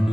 Good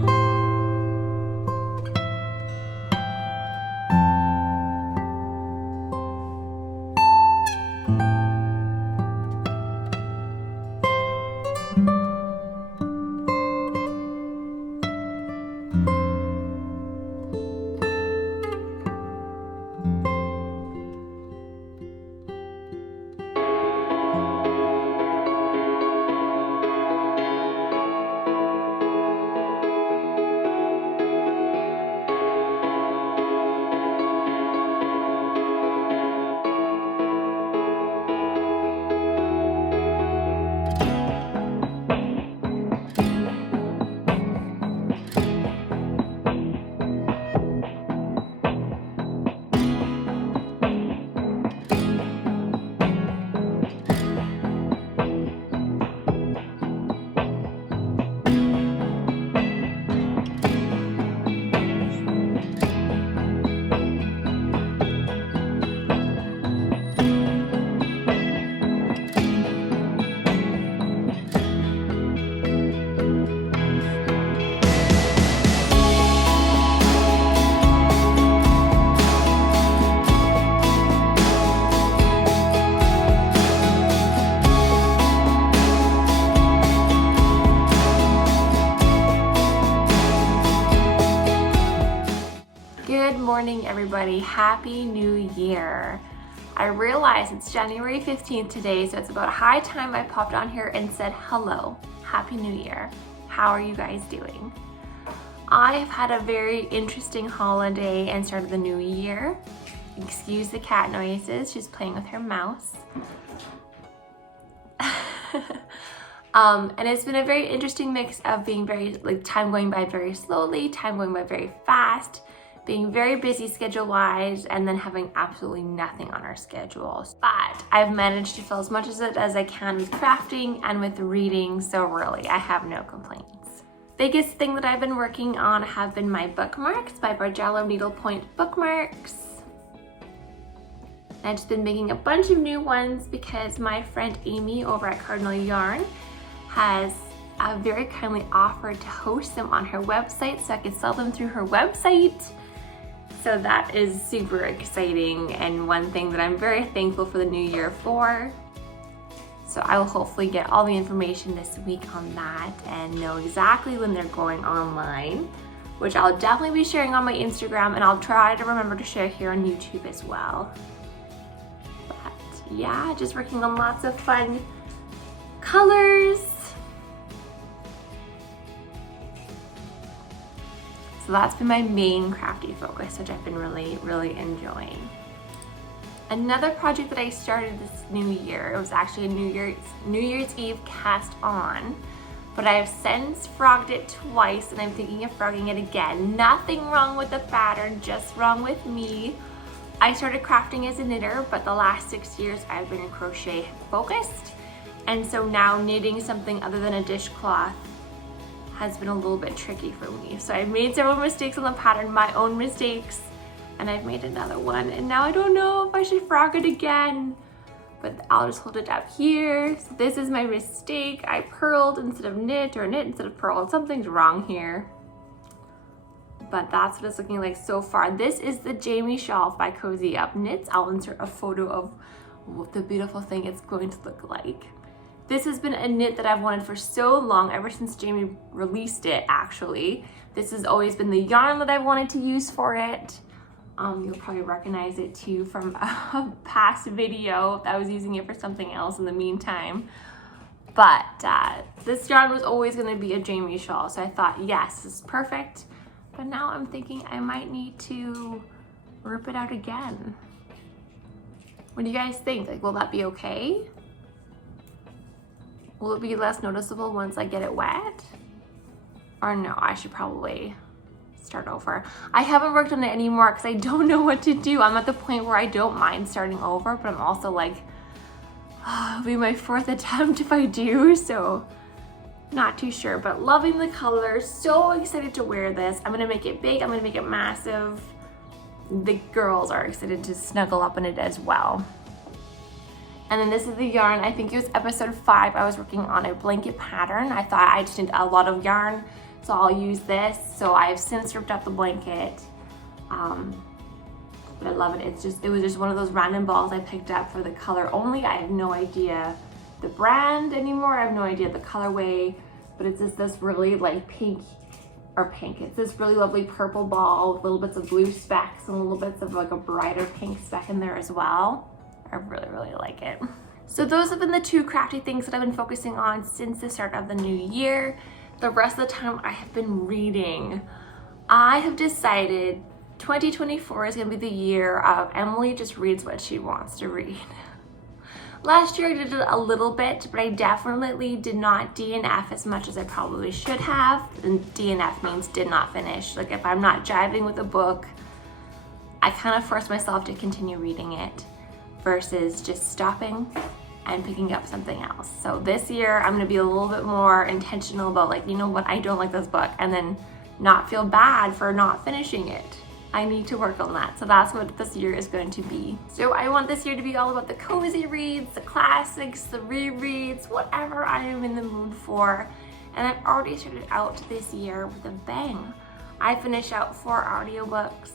morning, everybody. Happy New Year. I realize it's January 15th today, so it's about high time I popped on here and said hello. Happy New Year. How are you guys doing? I have had a very interesting holiday and started the new year. Excuse the cat noises. She's playing with her mouse. And it's been a very interesting mix of being time going by very slowly, time going by very fast, being very busy schedule-wise, and then having absolutely nothing on our schedules. But I've managed to fill as much of it as I can with crafting and with reading, so really, I have no complaints. Biggest thing that I've been working on have been my bookmarks by Bargello Needlepoint Bookmarks. I've just been making a bunch of new ones because my friend Amy over at Cardinal Yarn has very kindly offered to host them on her website so I could sell them through her website. So that is super exciting and one thing that I'm very thankful for the new year for. So I will hopefully get all the information this week on that and know exactly when they're going online, which I'll definitely be sharing on my Instagram, and I'll try to remember to share here on YouTube as well. But yeah, just working on lots of fun colors. So that's been my main crafty focus, which I've been really enjoying. Another project that I started this new year, it was actually a New Year's Eve cast on, but I have since frogged it twice and I'm thinking of frogging it again. Nothing wrong with the pattern, just wrong with me. I started crafting as a knitter, but the last 6 years I've been crochet focused. And so now knitting something other than a dishcloth has been a little bit tricky for me. So I've made several mistakes on the pattern, my own mistakes, and I've made another one. And now I don't know if I should frog it again, but I'll just hold it up here. So this is my mistake. I purled instead of knit, or knit instead of purl. Something's wrong here. But that's what it's looking like so far. This is the Jamie Shawl by Cozy Up Knits. I'll insert a photo of what the beautiful thing it's going to look like. This has been a knit that I've wanted for so long, ever since Jamie released it, actually. This has always been the yarn that I've wanted to use for it. You'll probably recognize it too from a past video. I was using it for something else in the meantime. But this yarn was always gonna be a Jamie shawl, so I thought, yes, this is perfect. But now I'm thinking I might need to rip it out again. What do you guys think? Like, will that be okay? Will it be less noticeable once I get it wet? Or no, I should probably start over. I haven't worked on it anymore because I don't know what to do. I'm at the point where I don't mind starting over, but I'm also like, oh, it'll be my 4th attempt if I do, so not too sure. But loving the color, so excited to wear this. I'm gonna make it big, I'm gonna make it massive. The girls are excited to snuggle up in it as well. And then this is the yarn, I think it was episode 5, I was working on a blanket pattern. I thought I just needed a lot of yarn, so I'll use this. So I've since ripped up the blanket, but I love it. It was just one of those random balls I picked up for the color only. I have no idea the brand anymore. I have no idea the colorway, but it's just this really like pink. It's this really lovely purple ball with little bits of blue specks and little bits of like a brighter pink speck in there as well. I really, really like it. So those have been the 2 crafty things that I've been focusing on since the start of the new year. The rest of the time I have been reading. I have decided 2024 is gonna be the year of Emily just reads what she wants to read. Last year I did it a little bit, but I definitely did not DNF as much as I probably should have. And DNF means did not finish. Like if I'm not jiving with a book, I kind of force myself to continue reading it versus just stopping and picking up something else. So this year I'm gonna be a little bit more intentional about like, you know what, I don't like this book, and then not feel bad for not finishing it. I need to work on that. So that's what this year is going to be. So I want this year to be all about the cozy reads, the classics, the rereads, whatever I am in the mood for. And I've already started out this year with a bang. I finished out 3 audiobooks,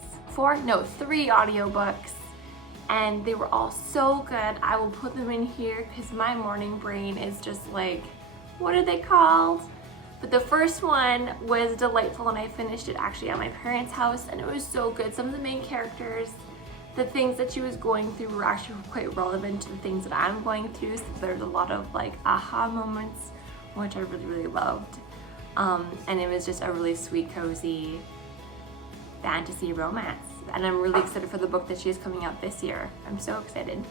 and they were all so good. I will put them in here because my morning brain is just like, what are they called? But the first one was delightful, and I finished it actually at my parents' house, and it was so good. Some of the main characters, the things that she was going through were actually quite relevant to the things that I'm going through. So there's a lot of like aha moments, which I really, really loved. And it was just a really sweet, cozy fantasy romance. And I'm really excited for the book that she is coming out this year. I'm so excited.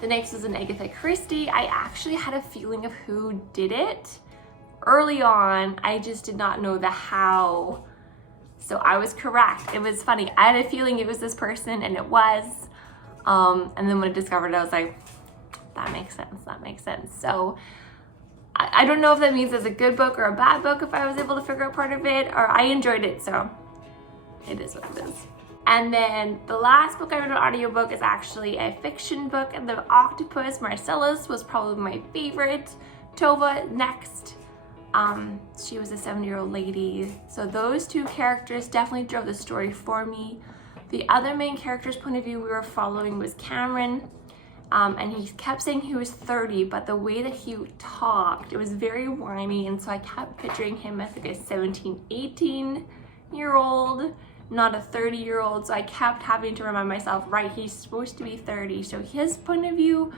The next is an Agatha Christie. I actually had a feeling of who did it. Early on, I just did not know the how, so I was correct. It was funny. I had a feeling it was this person, and it was. And then when I discovered it, I was like, that makes sense, that makes sense. So I don't know if that means it's a good book or a bad book if I was able to figure out part of it, or I enjoyed it, so it is what it is. And then the last book I read on audiobook is actually a fiction book, and the octopus Marcellus was probably my favorite. Tova next. She was a 70-year-old lady. So those 2 characters definitely drove the story for me. The other main character's point of view we were following was Cameron. And he kept saying he was 30, but the way that he talked, it was very whiny. And so I kept picturing him as like a 17, 18-year-old, not a 30-year-old. So I kept having to remind myself, right, he's supposed to be 30. So his point of view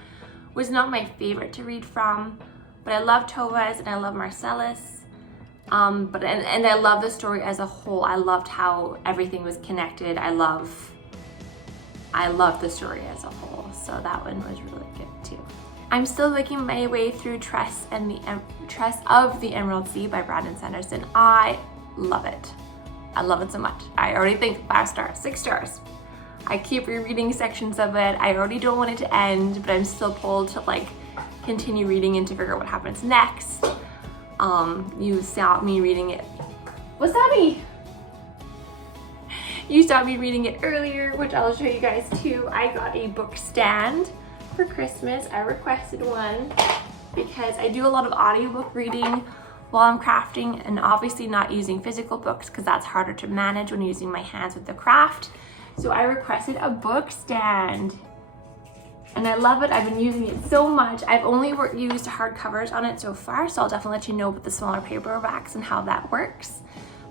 was not my favorite to read from. But I love Tova's and I love Marcellus. And I love the story as a whole. I loved how everything was connected. I love the story as a whole. So that one was really good too. I'm still making my way through Tress of the Emerald Sea by Brandon Sanderson. I love it. I love it so much. I already think 5 stars, 6 stars. I keep rereading sections of it. I already don't want it to end, but I'm still pulled to like continue reading and to figure out what happens next. You saw me reading it. Wasabi! You saw me reading it earlier, which I'll show you guys too. I got a book stand for Christmas. I requested one because I do a lot of audiobook reading while I'm crafting, and obviously not using physical books because that's harder to manage when using my hands with the craft. So I requested a book stand. And I love it. I've been using it so much. I've only used hardcovers on it so far, so I'll definitely let you know about the smaller paperbacks and how that works.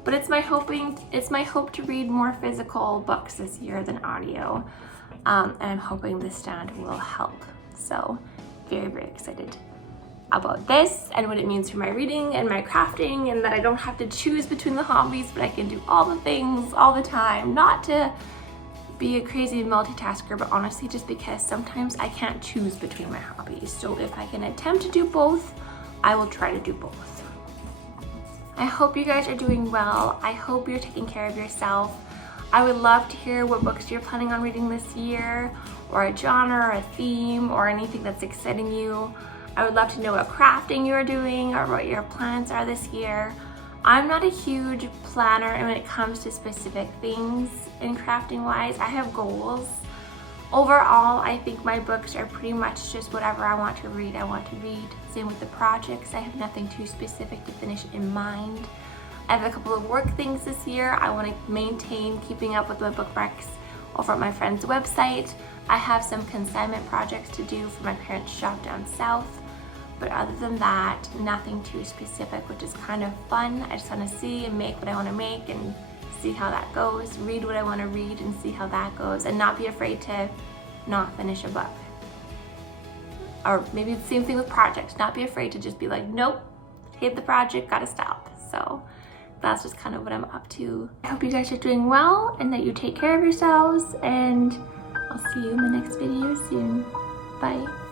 But it's my hope to read more physical books this year than audio. And I'm hoping this stand will help. So very, very excited about this and what it means for my reading and my crafting, and that I don't have to choose between the hobbies, but I can do all the things all the time. Not to be a crazy multitasker, but honestly just because sometimes I can't choose between my hobbies. So if I can attempt to do both, I will try to do both. I hope you guys are doing well. I hope you're taking care of yourself. I would love to hear what books you're planning on reading this year, or a genre, or a theme, or anything that's exciting you. I would love to know what crafting you're doing or what your plans are this year. I'm not a huge planner when it comes to specific things in crafting wise. I have goals. Overall, I think my books are pretty much just whatever I want to read, I want to read. Same with the projects. I have nothing too specific to finish in mind. I have a couple of work things this year. I want to maintain keeping up with my bookmarks over at my friend's website. I have some consignment projects to do for my parents' shop down south. But other than that, nothing too specific, which is kind of fun. I just want to see and make what I want to make and see how that goes, read what I want to read and see how that goes, and not be afraid to not finish a book. Or maybe the same thing with projects, not be afraid to just be like, nope, hate the project, gotta stop. So that's just kind of what I'm up to. I hope you guys are doing well and that you take care of yourselves, and I'll see you in the next video soon. Bye.